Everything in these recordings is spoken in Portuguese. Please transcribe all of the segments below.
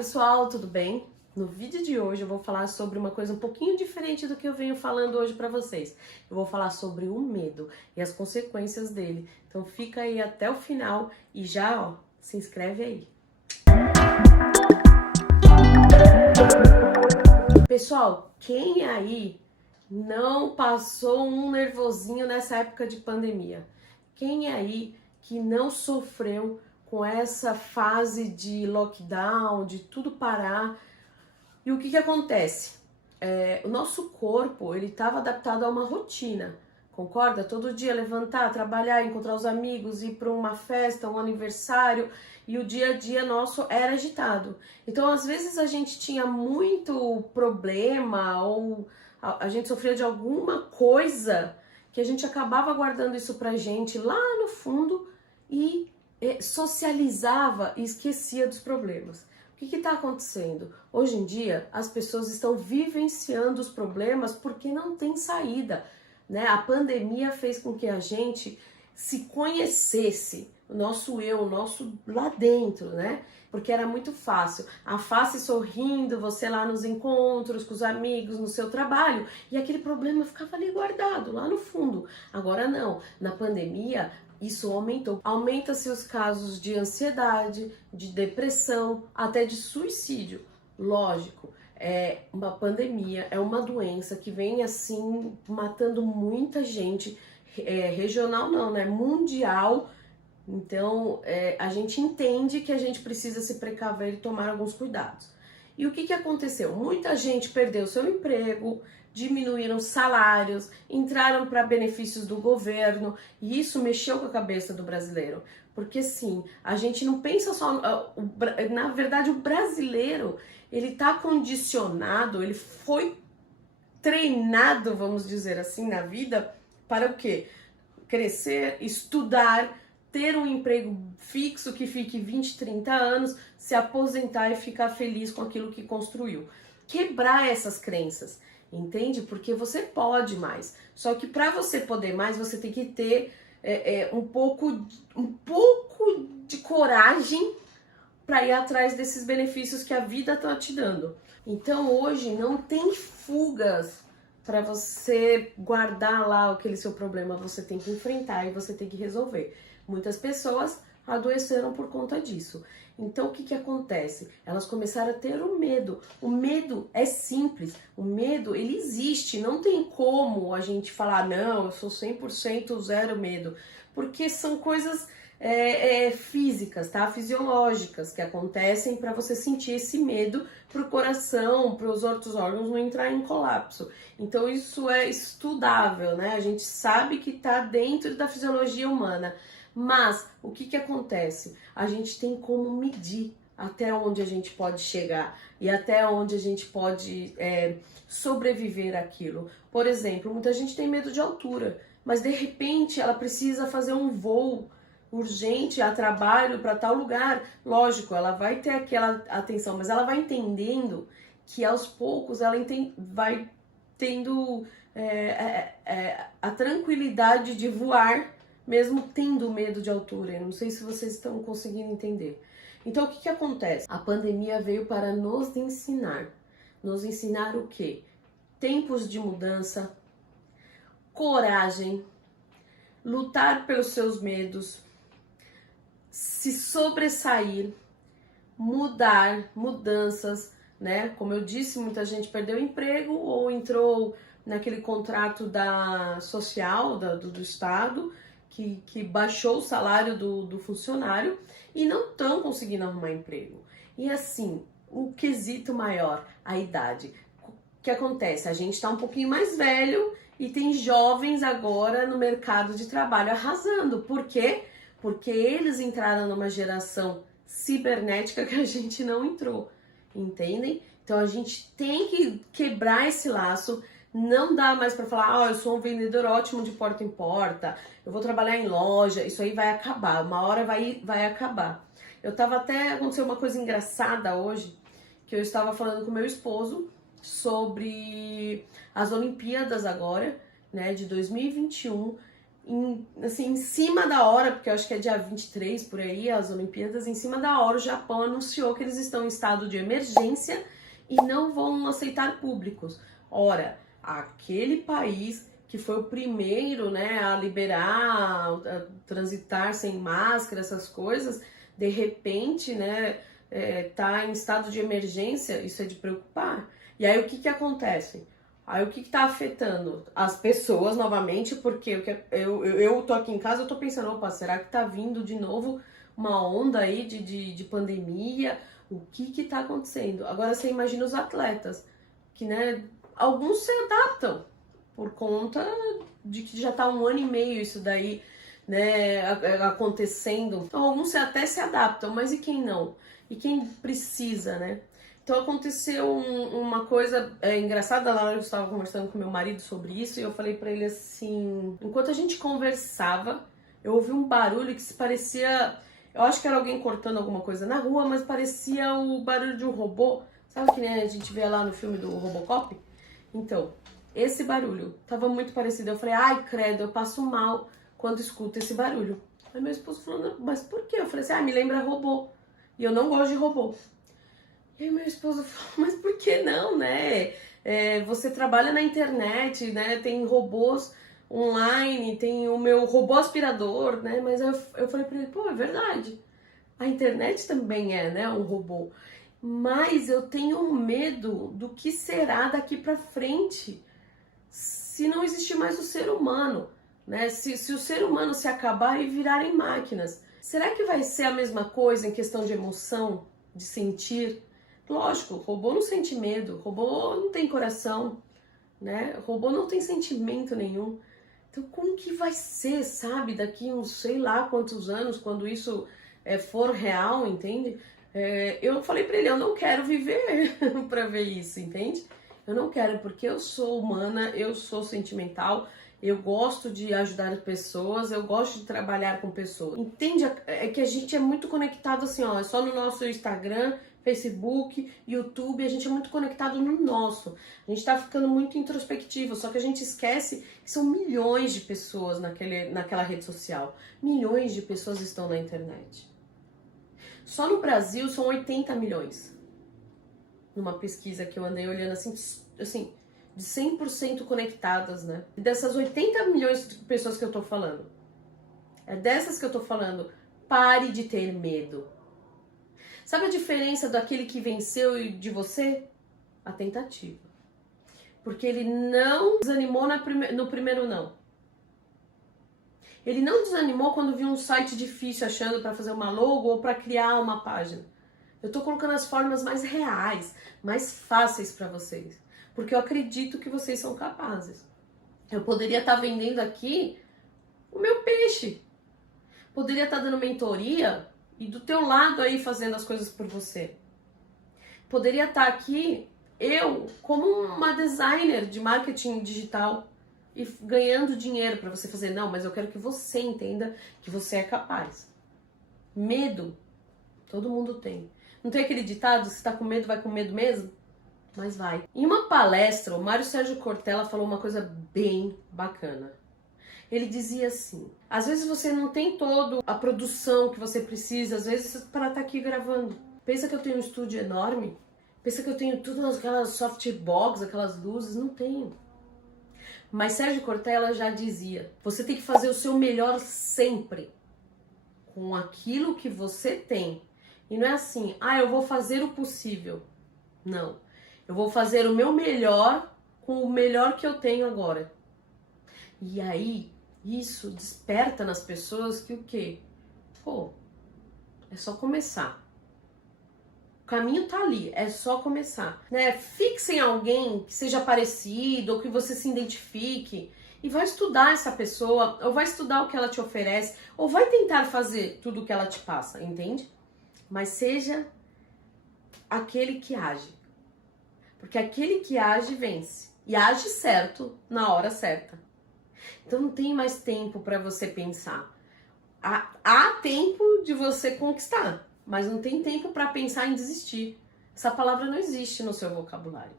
pessoal, tudo bem? No vídeo de hoje eu vou falar sobre uma coisa um pouquinho diferente do que eu venho falando hoje pra vocês. Eu vou falar sobre o medo e as consequências dele. Então fica aí até o final e já, se inscreve aí. Pessoal, quem aí não passou um nervosinho nessa época de pandemia? Quem aí que não sofreu com essa fase de lockdown, de tudo parar? E o que acontece? O nosso corpo, ele estava adaptado a uma rotina, concorda? Todo dia levantar, trabalhar, encontrar os amigos, ir para uma festa, um aniversário, e o dia a dia nosso era agitado. Então, às vezes a gente tinha muito problema ou a gente sofria de alguma coisa que a gente acabava guardando isso pra gente lá no fundo e socializava e esquecia dos problemas. O que está acontecendo? Hoje em dia, as pessoas estão vivenciando os problemas porque não tem saída, né? A pandemia fez com que a gente se conhecesse, o nosso eu, o nosso lá dentro, né? Porque era muito fácil. A face sorrindo, você lá nos encontros, com os amigos, no seu trabalho, e aquele problema ficava ali guardado, lá no fundo. Agora não. Na pandemia, isso aumentou. Aumenta-se os casos de ansiedade, de depressão, até de suicídio. Lógico, é uma pandemia, é uma doença que vem assim matando muita gente, regional não, né? Mundial. Então, a gente entende que a gente precisa se precaver e tomar alguns cuidados. E o que aconteceu? Muita gente perdeu seu emprego, diminuíram salários, entraram para benefícios do governo, e isso mexeu com a cabeça do brasileiro. Porque sim, a gente não pensa só... Na verdade, o brasileiro, ele tá condicionado, ele foi treinado, vamos dizer assim, na vida, para o quê? Crescer, estudar, ter um emprego fixo que fique 20, 30 anos, se aposentar e ficar feliz com aquilo que construiu. Quebrar essas crenças, entende? Porque você pode mais. Só que para você poder mais, você tem que ter um pouco de coragem para ir atrás desses benefícios que a vida está te dando. Então hoje não tem fugas para você guardar lá aquele seu problema, você tem que enfrentar e você tem que resolver. Muitas pessoas adoeceram por conta disso. Então o que acontece? Elas começaram a ter o medo. O medo é simples, o medo ele existe, não tem como a gente falar, não, eu sou 100% zero medo, porque são coisas físicas, tá? Fisiológicas que acontecem para você sentir esse medo, para o coração, para os outros órgãos não entrar em colapso. Então isso é estudável, né? A gente sabe que está dentro da fisiologia humana. Mas o que acontece? A gente tem como medir até onde a gente pode chegar e até onde a gente pode sobreviver àquilo. Por exemplo, muita gente tem medo de altura, mas de repente ela precisa fazer um voo urgente a trabalho para tal lugar. Lógico, ela vai ter aquela atenção, mas ela vai entendendo que aos poucos ela vai tendo a tranquilidade de voar, mesmo tendo medo de altura. Eu não sei se vocês estão conseguindo entender. Então, o que acontece? A pandemia veio para nos ensinar. Nos ensinar o quê? Tempos de mudança, coragem, lutar pelos seus medos, se sobressair, mudar, mudanças, né? Como eu disse, muita gente perdeu o emprego ou entrou naquele contrato social do Estado, que baixou o salário do funcionário e não estão conseguindo arrumar emprego. E assim, o quesito maior, a idade. O que acontece? A gente está um pouquinho mais velho e tem jovens agora no mercado de trabalho arrasando. Por quê? Porque eles entraram numa geração cibernética que a gente não entrou, entendem? Então a gente tem que quebrar esse laço. Não dá mais para falar, eu sou um vendedor ótimo de porta em porta, eu vou trabalhar em loja, isso aí vai acabar, uma hora vai acabar. Aconteceu uma coisa engraçada hoje, que eu estava falando com meu esposo sobre as Olimpíadas agora, né, de 2021, assim, em cima da hora, porque eu acho que é dia 23 por aí, as Olimpíadas, em cima da hora o Japão anunciou que eles estão em estado de emergência e não vão aceitar públicos. Ora, aquele país que foi o primeiro, né, a liberar, a transitar sem máscara, essas coisas, de repente, né, tá em estado de emergência, isso é de preocupar. E aí o que acontece? Aí o que tá afetando? As pessoas novamente, porque eu tô aqui em casa, eu tô pensando, opa, será que tá vindo de novo uma onda aí de pandemia? O que tá acontecendo? Agora você imagina os atletas, que, né, alguns se adaptam por conta de que já tá 1 ano e meio isso daí, né, acontecendo. Então alguns até se adaptam, mas e quem não? E quem precisa, né? Então aconteceu uma coisa engraçada lá, eu estava conversando com meu marido sobre isso e eu falei pra ele assim, enquanto a gente conversava, eu ouvi um barulho que se parecia, eu acho que era alguém cortando alguma coisa na rua, mas parecia o barulho de um robô, sabe que nem a gente vê lá no filme do Robocop? Então, esse barulho tava muito parecido, eu falei, ai credo, eu passo mal quando escuto esse barulho. Aí meu esposo falou, mas por quê? Eu falei assim, me lembra robô, e eu não gosto de robô. E aí meu esposo falou, mas por que não, né? Você trabalha na internet, né? Tem robôs online, tem o meu robô aspirador, né? Mas eu falei pra ele, pô, é verdade. A internet também é, né, um robô. Mas eu tenho medo do que será daqui pra frente se não existir mais o ser humano, né? Se o ser humano se acabar e virarem máquinas. Será que vai ser a mesma coisa em questão de emoção, de sentir? Lógico, robô não sente medo, robô não tem coração, né? Robô não tem sentimento nenhum. Então, como que vai ser, sabe, daqui uns sei lá quantos anos, quando isso for real, entende? Eu falei pra ele, eu não quero viver pra ver isso, entende? Eu não quero, porque eu sou humana, eu sou sentimental, eu gosto de ajudar as pessoas, eu gosto de trabalhar com pessoas. Entende? É que a gente é muito conectado assim, ó, é só no nosso Instagram, Facebook, YouTube, a gente é muito conectado no nosso. A gente tá ficando muito introspectivo, só que a gente esquece que são milhões de pessoas naquela rede social. Milhões de pessoas estão na internet. Só no Brasil são 80 milhões. Numa pesquisa que eu andei olhando assim de 100% conectadas, né? E dessas 80 milhões de pessoas que eu tô falando, é dessas que eu tô falando, pare de ter medo. Sabe a diferença daquele que venceu e de você? A tentativa. Porque ele não desanimou no primeiro não. Ele não desanimou quando viu um site difícil achando para fazer uma logo ou para criar uma página. Eu tô colocando as formas mais reais, mais fáceis para vocês. Porque eu acredito que vocês são capazes. Eu poderia estar vendendo aqui o meu peixe. Poderia estar dando mentoria e do teu lado aí fazendo as coisas por você. Poderia estar aqui eu como uma designer de marketing digital e ganhando dinheiro para você fazer. Não, mas eu quero que você entenda que você é capaz. Medo, todo mundo tem. Não tem aquele ditado, se tá com medo, vai com medo mesmo? Mas vai. Em uma palestra, o Mário Sérgio Cortella falou uma coisa bem bacana. Ele dizia assim, às vezes você não tem toda a produção que você precisa, às vezes para estar aqui gravando. Pensa que eu tenho um estúdio enorme? Pensa que eu tenho tudo aquelas softbox, aquelas luzes? Não tenho. Mas Sérgio Cortella já dizia, você tem que fazer o seu melhor sempre, com aquilo que você tem. E não é assim, eu vou fazer o possível. Não, eu vou fazer o meu melhor com o melhor que eu tenho agora. E aí, isso desperta nas pessoas que o quê? Pô, é só começar. O caminho tá ali, é só começar, né? Fixe em alguém que seja parecido ou que você se identifique e vai estudar essa pessoa, ou vai estudar o que ela te oferece, ou vai tentar fazer tudo o que ela te passa, entende? Mas seja aquele que age. Porque aquele que age vence. E age certo na hora certa. Então não tem mais tempo para você pensar. Há tempo de você conquistar, mas não tem tempo para pensar em desistir. Essa palavra não existe no seu vocabulário.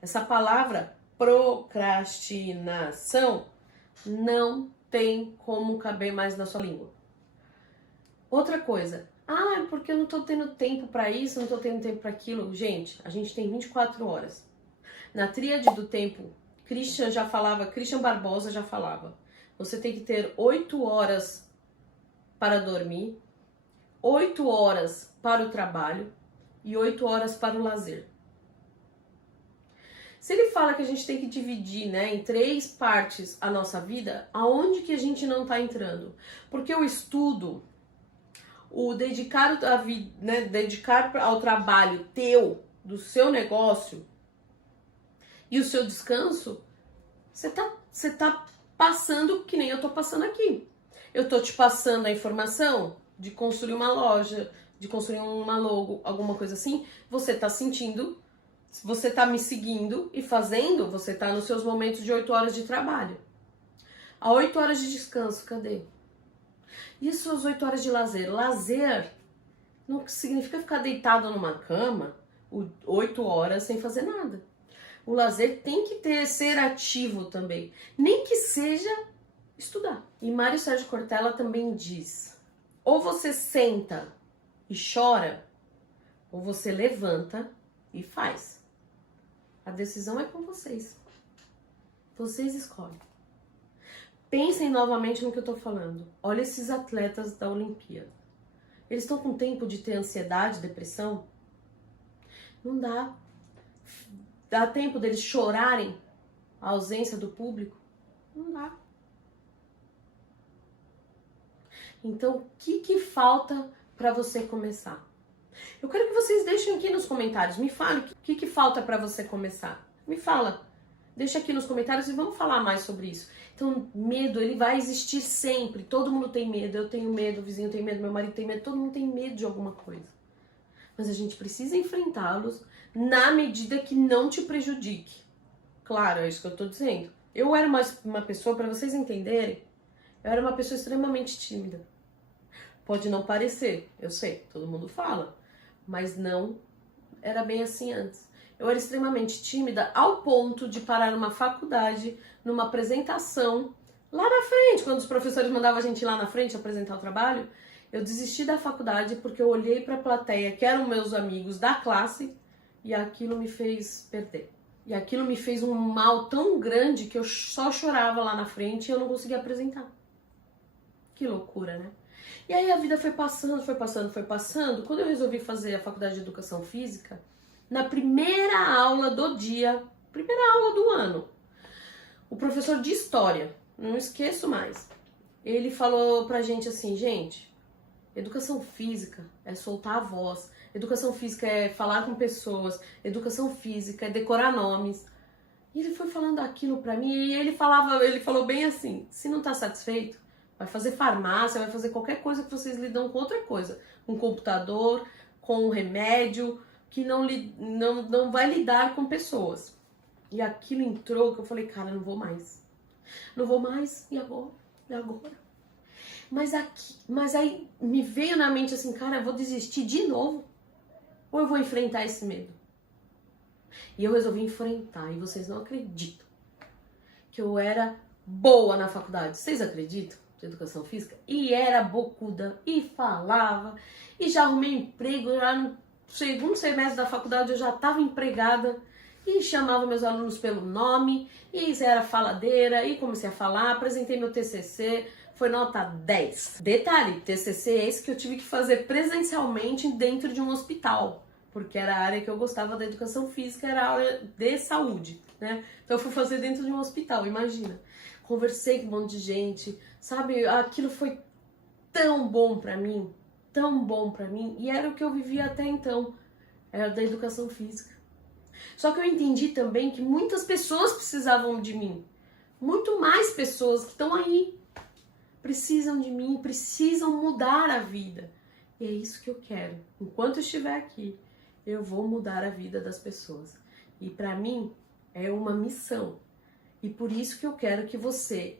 Essa palavra procrastinação não tem como caber mais na sua língua. Outra coisa, é porque eu não tô tendo tempo para isso, não tô tendo tempo para aquilo. Gente, a gente tem 24 horas. Na tríade do tempo, Christian Barbosa já falava. Você tem que ter 8 horas para dormir, 8 horas para o trabalho e 8 horas para o lazer. Se ele fala que a gente tem que dividir, né, em 3 partes a nossa vida, aonde que a gente não está entrando? Porque o estudo, o dedicar a vida, né, dedicar ao trabalho do seu negócio e o seu descanso, você tá passando que nem eu tô passando aqui. Eu tô te passando a informação de construir uma loja, de construir uma logo, alguma coisa assim. Você tá sentindo, você tá me seguindo e fazendo, você tá nos seus momentos de 8 horas de trabalho. A 8 horas de descanso, cadê? E as suas 8 horas de lazer? Lazer não significa ficar deitado numa cama 8 horas sem fazer nada. O lazer tem que ser ativo também, nem que seja estudar. E Mário Sérgio Cortella também diz, ou você senta e chora, ou você levanta e faz. A decisão é com vocês. Vocês escolhem. Pensem novamente no que eu tô falando. Olha esses atletas da Olimpíada. Eles estão com tempo de ter ansiedade, depressão? Não dá. Dá tempo deles chorarem a ausência do público? Não dá. Então, o que falta para você começar? Eu quero que vocês deixem aqui nos comentários. Me falem o que falta para você começar. Me fala. Deixa aqui nos comentários e vamos falar mais sobre isso. Então, medo, ele vai existir sempre. Todo mundo tem medo. Eu tenho medo, o vizinho tem medo, meu marido tem medo. Todo mundo tem medo de alguma coisa. Mas a gente precisa enfrentá-los na medida que não te prejudique. Claro, é isso que eu tô dizendo. Eu era uma pessoa, para vocês entenderem, eu era uma pessoa extremamente tímida. Pode não parecer, eu sei, todo mundo fala. Mas não era bem assim antes. Eu era extremamente tímida ao ponto de parar numa faculdade, numa apresentação, lá na frente, quando os professores mandavam a gente ir lá na frente apresentar o trabalho, eu desisti da faculdade porque eu olhei para a plateia, que eram meus amigos da classe, e aquilo me fez perder. E aquilo me fez um mal tão grande que eu só chorava lá na frente e eu não conseguia apresentar. Que loucura, né? E aí a vida foi passando, foi passando, foi passando. Quando eu resolvi fazer a faculdade de Educação Física, na primeira aula do dia, primeira aula do ano, o professor de História, não esqueço mais, ele falou pra gente assim, gente, Educação Física é soltar a voz, Educação Física é falar com pessoas, Educação Física é decorar nomes. E ele foi falando aquilo pra mim e ele falou bem assim, se não tá satisfeito, vai fazer farmácia, vai fazer qualquer coisa que vocês lidam com outra coisa, com computador, com remédio, que não vai lidar com pessoas. E aquilo entrou que eu falei, cara, não vou mais. Não vou mais, e agora? E agora? Mas aí me veio na mente assim, cara, eu vou desistir de novo? Ou eu vou enfrentar esse medo? E eu resolvi enfrentar, e vocês não acreditam que eu era boa na faculdade. Vocês acreditam? De Educação Física? E era bocuda, e falava, e já arrumei emprego, já no segundo semestre da faculdade eu já estava empregada, e chamava meus alunos pelo nome, e era faladeira, e comecei a falar, apresentei meu TCC, foi nota 10. Detalhe, TCC é esse que eu tive que fazer presencialmente dentro de um hospital, porque era a área que eu gostava da Educação Física, era a área de saúde, né? Então eu fui fazer dentro de um hospital, imagina. Conversei com um monte de gente, sabe? Aquilo foi tão bom pra mim, e era o que eu vivia até então, era da Educação Física. Só que eu entendi também que muitas pessoas precisavam de mim, muito mais pessoas que estão aí, precisam de mim, precisam mudar a vida. E é isso que eu quero. Enquanto eu estiver aqui, eu vou mudar a vida das pessoas. E pra mim, é uma missão. E por isso que eu quero que você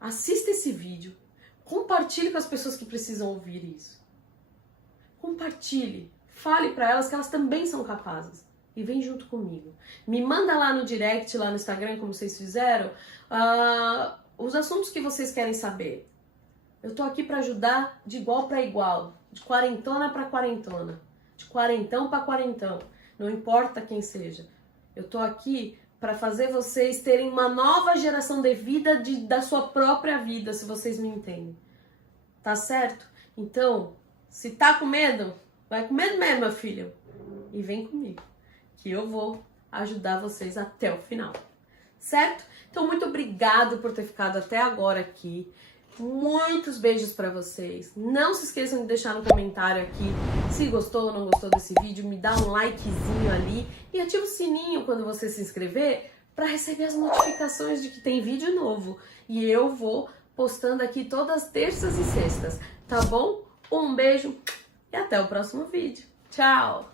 assista esse vídeo, compartilhe com as pessoas que precisam ouvir isso. Compartilhe, fale pra elas que elas também são capazes. E vem junto comigo. Me manda lá no direct, lá no Instagram, como vocês fizeram, os assuntos que vocês querem saber. Eu tô aqui para ajudar de igual para igual, de quarentona para quarentona, de quarentão para quarentão, não importa quem seja. Eu tô aqui para fazer vocês terem uma nova geração de vida da sua própria vida, se vocês me entendem. Tá certo? Então, se tá com medo, vai com medo mesmo, meu filho. E vem comigo, que eu vou ajudar vocês até o final. Certo? Então, muito obrigado por ter ficado até agora aqui. Muitos beijos pra vocês. Não se esqueçam de deixar no comentário aqui se gostou ou não gostou desse vídeo. Me dá um likezinho ali e ativa o sininho quando você se inscrever para receber as notificações de que tem vídeo novo. E eu vou postando aqui todas as terças e sextas, tá bom? Um beijo e até o próximo vídeo. Tchau!